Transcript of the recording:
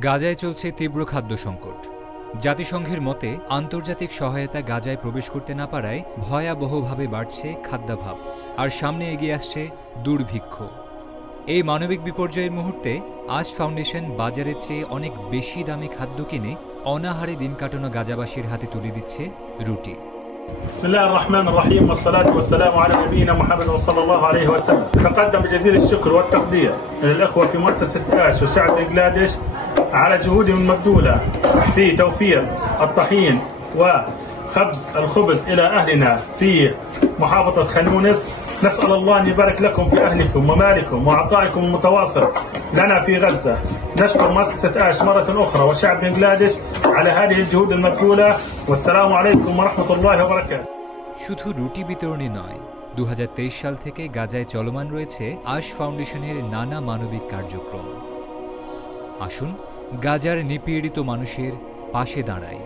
গাজায় চলছে তীব্র খাদ্য সংকট। জাতিসংঘের মতে আন্তর্জাতিক সহায়তা গাজায় প্রবেশ করতে না পারায় ভয়াবহভাবে বাড়ছে খাদ্যাভাব, আর সামনে এগিয়ে আসছে দুর্ভিক্ষ। এই মানবিক বিপর্যয়ের মুহূর্তে আশ ফাউন্ডেশন বাজারের চেয়ে অনেক বেশি দামে খাদ্য কিনে অনাহারে দিন কাটানো গাজাবাসীর হাতে তুলে দিচ্ছে রুটি। بسم الله الرحمن الرحيم والصلاة والسلام على نبينا محمد صلى الله عليه وسلم. نتقدم بجزيل الشكر والتقدير إلى الأخوة في مؤسسة آش وشعب بنغلاديش على جهودهم المبذولة في توفير الطحين وخبز الخبز إلى أهلنا في محافظة خان يونس. نسأل الله أن يبارك لكم في أهلكم ومالكم وعطائكم المتواصل لنا في غزة. نشكر مؤسسة آش مرة أخرى وشعب بنغلاديش على هذه الجهود المبذولة والسلام عليكم ورحمة الله وبركاته. শুধু রুটি বিতরণী নয়, 2023 সাল থেকে গাজায় চলমান রয়েছে আশ ফাউন্ডেশনের নানা মানবিক কার্যক্রম। আসুন গাজার নিপীড়িত মানুষের পাশে দাঁড়াই।